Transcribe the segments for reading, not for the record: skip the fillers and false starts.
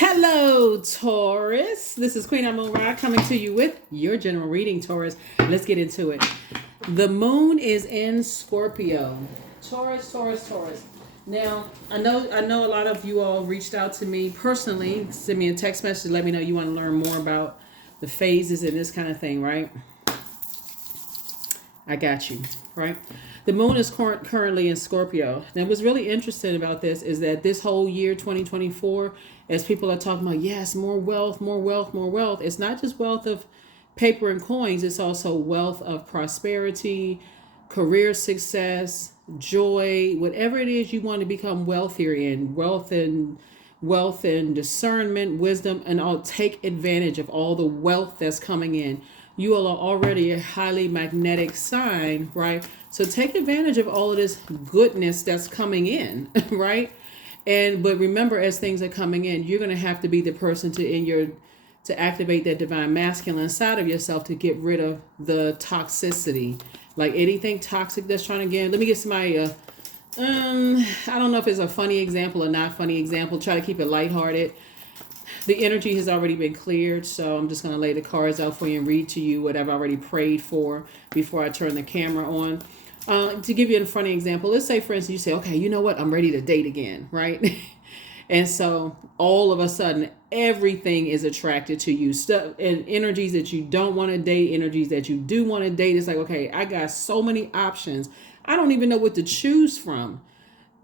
Hello, Taurus. This is Queen Amun Ra coming to you with your general reading, Taurus. Let's get into it. The moon is in Scorpio. Taurus, Taurus, Taurus. Now, I know a lot of you all reached out to me personally, send me a text message to let me know you want to learn more about the phases and this kind of thing, right? I got you, right? The moon is currently in Scorpio. Now, what's really interesting about this is that this whole year, 2024, as people are talking about, yes, more wealth, more wealth, more wealth, it's not just wealth of paper and coins, it's also wealth of prosperity, career success, joy, whatever it is you want to become wealthier in, wealth and discernment, wisdom, and all. Take advantage of all the wealth that's coming in. You all are already a highly magnetic sign, right? So take advantage of all of this goodness that's coming in, right? But remember, as things are coming in, you're gonna have to be the person to activate that divine masculine side of yourself to get rid of the toxicity, like anything toxic that's trying to get in. Let me get somebody. I don't know if it's a funny example or not funny example. Try to keep it lighthearted. The energy has already been cleared, so I'm just going to lay the cards out for you and read to you what I've already prayed for before I turn the camera on. To give you a funny example, let's say, for instance, you say, okay, you know what? I'm ready to date again, right? And so all of a sudden, everything is attracted to you. Stuff and energies that you don't want to date, energies that you do want to date. It's like, okay, I got so many options. I don't even know what to choose from.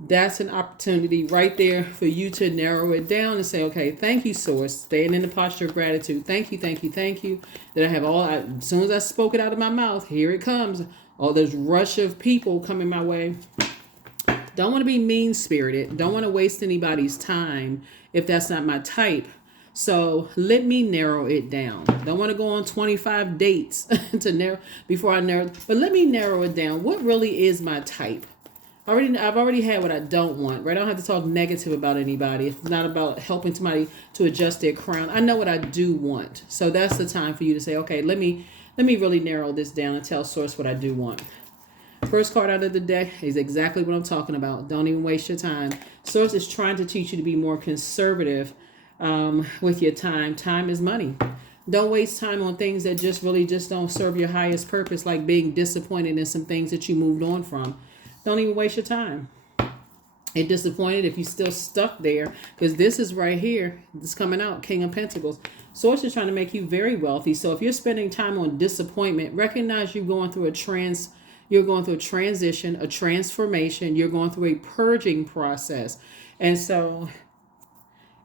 That's an opportunity right there for you to narrow it down and say, okay, thank you, Source. Staying in the posture of gratitude. Thank you, thank you, thank you. That I have as soon as I spoke it out of my mouth, here it comes. All this rush of people coming my way. Don't want to be mean-spirited. Don't want to waste anybody's time if that's not my type. So let me narrow it down. Don't want to go on 25 dates to narrow before I narrow. But let me narrow it down. What really is my type? I've already had what I don't want, right? I don't have to talk negative about anybody. It's not about helping somebody to adjust their crown. I know what I do want. So that's the time for you to say, okay, let me really narrow this down and tell Source what I do want. First card out of the deck is exactly what I'm talking about. Don't even waste your time. Source is trying to teach you to be more conservative with your time. Time is money. Don't waste time on things that just don't serve your highest purpose, like being disappointed in some things that you moved on from. Don't even waste your time. Get disappointed if you're still stuck there, because this is right here. This coming out, King of Pentacles. Source is trying to make you very wealthy. So if you're spending time on disappointment, recognize you're going through a transition, a transformation. You're going through a purging process. And so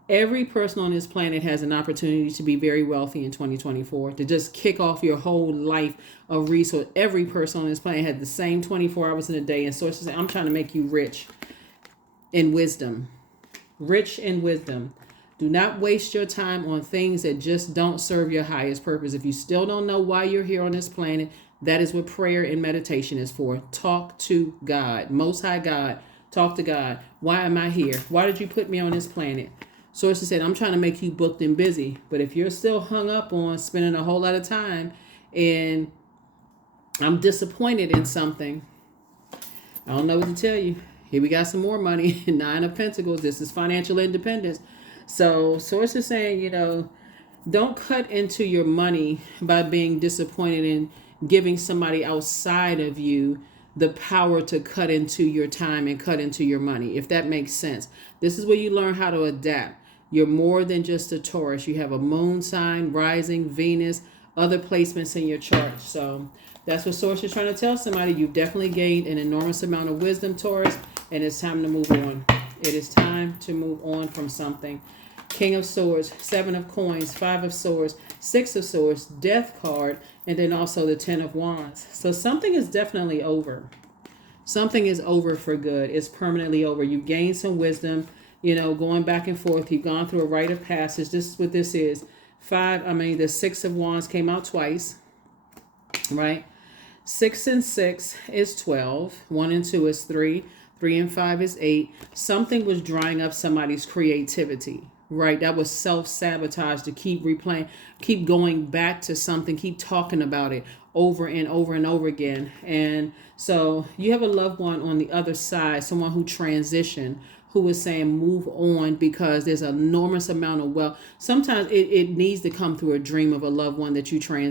every person on this planet has an opportunity to be very wealthy in 2024, to just kick off your whole life of resource. Every person on this planet had the same 24 hours in a day. And Source is saying, I'm trying to make you rich in wisdom. Rich in wisdom. Do not waste your time on things that just don't serve your highest purpose. If you still don't know why you're here on this planet, that is what prayer and meditation is for. Talk to God. Most High God. Talk to God. Why am I here? Why did you put me on this planet? Source said, I'm trying to make you booked and busy. But if you're still hung up on spending a whole lot of time and I'm disappointed in something, I don't know what to tell you. Here we got some more money. 9 of Pentacles. This is financial independence. So Source is saying, don't cut into your money by being disappointed in giving somebody outside of you the power to cut into your time and cut into your money, if that makes sense. This is where you learn how to adapt. You're more than just a Taurus. You have a moon sign, rising, Venus, other placements in your chart. So that's what Source is trying to tell somebody. You've definitely gained an enormous amount of wisdom, Taurus, and it's time to move on. It is time to move on from something. King of Swords, 7 of Coins, 5 of Swords, 6 of Swords, Death card, and then also the 10 of Wands. So something is definitely over. Something is over for good. It's permanently over. You've gained some wisdom, going back and forth. You've gone through a rite of passage. This is what this is. The 6 of Wands came out twice, right? 6 and 6 is 12. 1 and 2 is 3. 3 and 5 is 8. Something was drying up somebody's creativity, right? That was self-sabotage to keep replaying, keep going back to something, keep talking about it over and over and over again. And so you have a loved one on the other side, someone who transitioned, who was saying move on because there's an enormous amount of wealth. Sometimes it needs to come through a dream of a loved one that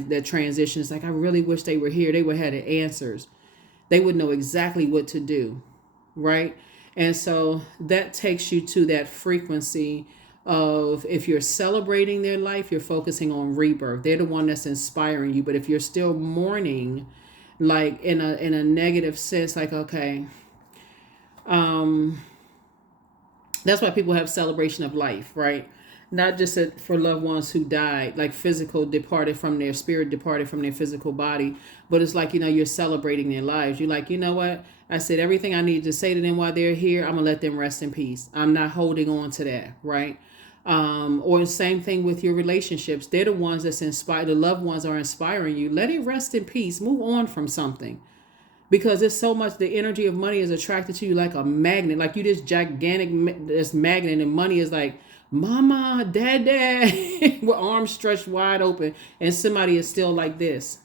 that transitions. Like, I really wish they were here. They would have the answers. They would know exactly what to do, right? And so that takes you to that frequency of, if you're celebrating their life, you're focusing on rebirth. They're the one that's inspiring you. But if you're still mourning, like in a negative sense, like, okay, that's why people have celebration of life, right? Not just for loved ones who died, like physical departed from their spirit, departed from their physical body. But it's like, you're celebrating their lives. You're like, you know what? I said everything I need to say to them while they're here. I'm going to let them rest in peace. I'm not holding on to that, right? Or the same thing with your relationships. They're the ones that's inspired. The loved ones are inspiring you. Let it rest in peace. Move on from something. Because there's so much, the energy of money is attracted to you like a magnet. Like you this gigantic, this magnet, and money is like, mama, dad, with arms stretched wide open. And somebody is still like this.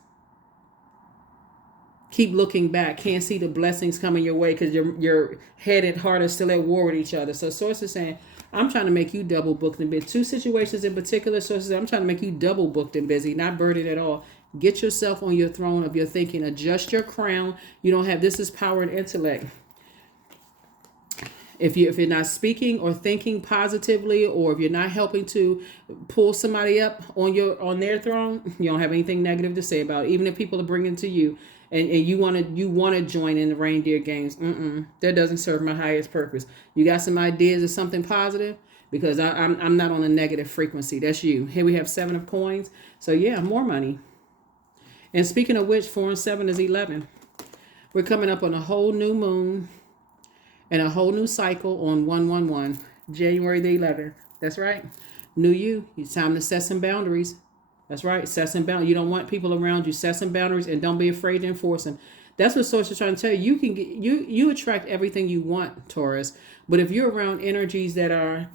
Keep looking back. Can't see the blessings coming your way because your head and heart are still at war with each other. So Source is saying, I'm trying to make you double booked and busy. Two situations in particular, Source is saying, I'm trying to make you double booked and busy, not burdened at all. Get yourself on your throne of your thinking. Adjust your crown. You don't have, this is power and intellect. If you're not speaking or thinking positively, or if you're not helping to pull somebody up on their throne, you don't have anything negative to say about it. Even if people are bringing to you and you want to join in the reindeer games, that doesn't serve my highest purpose. You got some ideas of something positive, because I'm not on a negative frequency. That's you. Here we have 7 of coins. So yeah, more money. And speaking of which, 4 and 7 is 11. We're coming up on a whole new moon and a whole new cycle on 1/1/1, January the 11th. That's right. New you. It's time to set some boundaries. That's right. Set some boundaries. You don't want people around you. Set some boundaries and don't be afraid to enforce them. That's what Source is trying to tell you. You can get, you attract everything you want, Taurus. But if you're around energies that are,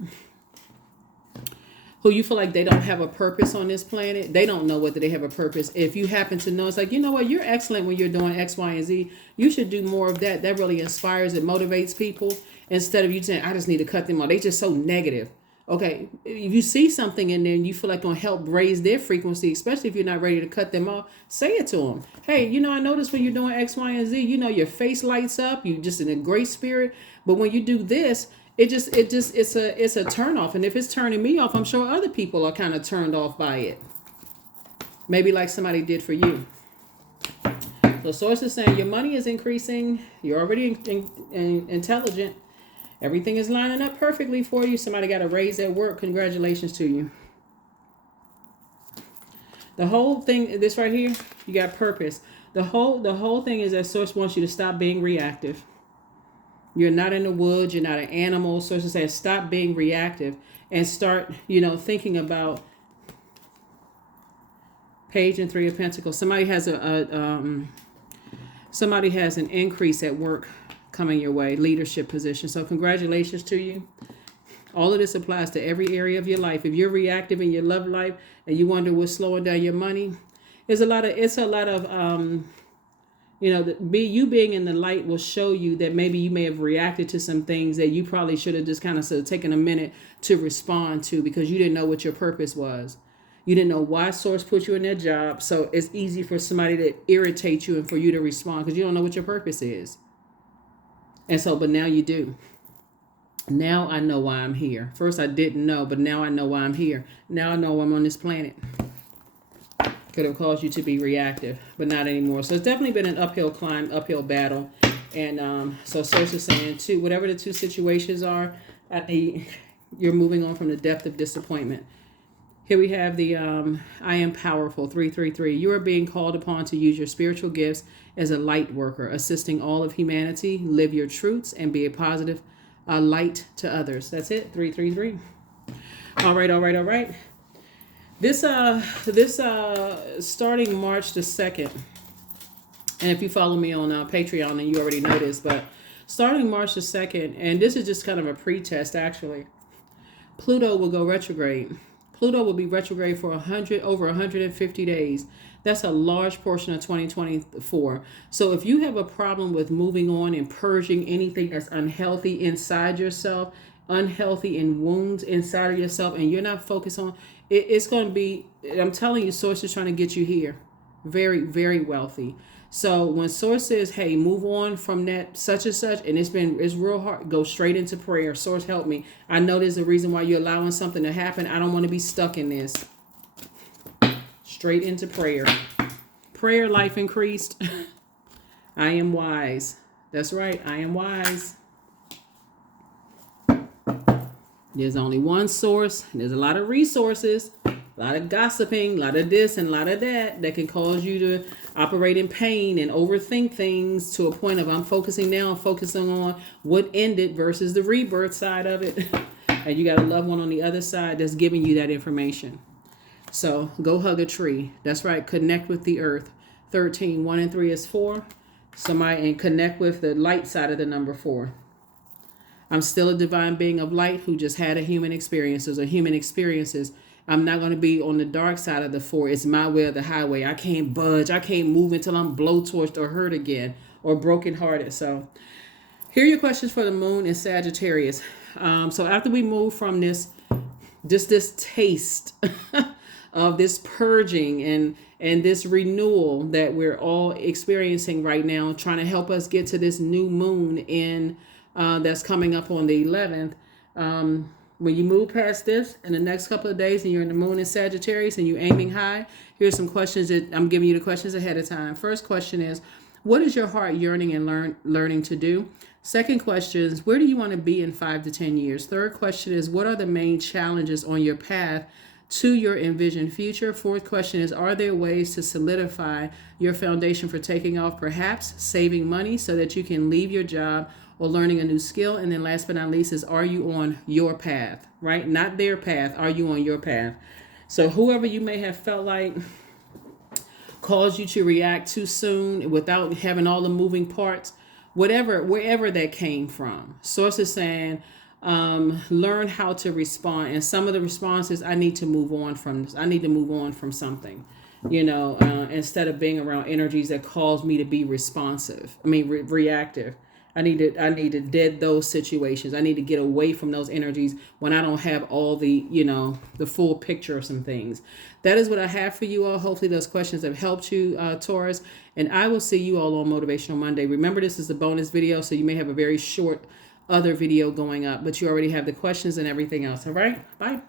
who you feel like they don't have a purpose on this planet, they don't know whether they have a purpose. If you happen to know, it's like, you know what, you're excellent when you're doing X, Y, and Z. You should do more of that. That really inspires and motivates people, instead of you saying, I just need to cut them off. They just so negative. Okay, if you see something in there and you feel like going to help raise their frequency, especially if you're not ready to cut them off, say it to them. Hey, I noticed when you're doing X, Y, and Z, your face lights up. You just in a great spirit. But when you do this, it's a turn off. And if it's turning me off, I'm sure other people are kind of turned off by it. Maybe like somebody did for you. So Source is saying your money is increasing. You're already intelligent. Everything is lining up perfectly for you. Somebody got a raise at work. Congratulations to you. The whole thing, this right here, you got purpose. The whole thing is that Source wants you to stop being reactive. You're not in the woods. You're not an animal. Source is saying stop being reactive and start, thinking about Page and 3 of Pentacles. Somebody has somebody has an increase at work coming your way, leadership position. So congratulations to you. All of this applies to every area of your life. If you're reactive in your love life and you wonder what's slowing down your money, it's a lot of you being in the light will show you that maybe you may have reacted to some things that you probably should have just kind of taken a minute to respond to, because you didn't know what your purpose was. You didn't know why Source put you in that job. So it's easy for somebody to irritate you and for you to respond because you don't know what your purpose is. And so, but now you do. Now I know why I'm here. First I didn't know, but now I know why I'm here. Now I know I'm on this planet. Could have caused you to be reactive, but not anymore. So it's definitely been an uphill climb, uphill battle. And so Source is saying too, whatever the two situations are, you're moving on from the depth of disappointment. Here we have the I am powerful, 333. You are being called upon to use your spiritual gifts as a light worker, assisting all of humanity. Live your truths and be a positive light to others. That's it, 333. All right. This starting March the 2nd, and if you follow me on Patreon, then you already know this, but starting March the 2nd, and this is just kind of a pretest actually, Pluto will go retrograde. Pluto will be retrograde for over 150 days. That's a large portion of 2024. So if you have a problem with moving on and purging anything that's unhealthy inside yourself, unhealthy and wounds inside of yourself, and you're not focused on it, it's going to be, I'm telling you, source is trying to get you here. Very, very wealthy. So when source says, hey, move on from that such and such, and it's real hard, go straight into prayer. Source, help me. I know there's a reason why you're allowing something to happen. I don't want to be stuck in this. Straight into prayer. Prayer life increased. I am wise. That's right. I am wise. There's only one source. There's a lot of resources, a lot of gossiping, a lot of this and a lot of that can cause you to operate in pain and overthink things to a point of I'm focusing on what ended versus the rebirth side of it. And you got a loved one on the other side that's giving you that information. So go hug a tree. That's right. Connect with the earth. 13, 1 and 3 is 4. Somebody and connect with the light side of the number 4. I'm still a divine being of light who just had a human experiences or human experiences. I'm not going to be on the dark side of the 4. It's my way or the highway. I can't budge. I can't move until I'm blowtorched or hurt again or brokenhearted. So here are your questions for the moon in Sagittarius. So after we move from this taste of this purging and this renewal that we're all experiencing right now, trying to help us get to this new moon in that's coming up on the 11th. When you move past this in the next couple of days and you're in the moon in Sagittarius and you're aiming high, here's some questions that I'm giving you the questions ahead of time. First question is, what is your heart yearning and learning to do? Second question is, where do you want to be in 5 to 10 years? Third question is, what are the main challenges on your path to your envisioned future? Fourth question is, are there ways to solidify your foundation for taking off, perhaps saving money so that you can leave your job or learning a new skill? And then last but not least is, are you on your path, right? Not their path. Are you on your path? So whoever you may have felt like caused you to react too soon without having all the moving parts, wherever that came from, source is saying, learn how to respond. And some of the responses, I need to move on from this. I need to move on from something, instead of being around energies that cause me to be reactive. I need to dead those situations. I need to get away from those energies when I don't have all the full picture of some things. That is what I have for you all. Hopefully those questions have helped you, Taurus. And I will see you all on Motivational Monday. Remember, this is a bonus video, so you may have a very short other video going up, but you already have the questions and everything else. All right? Bye.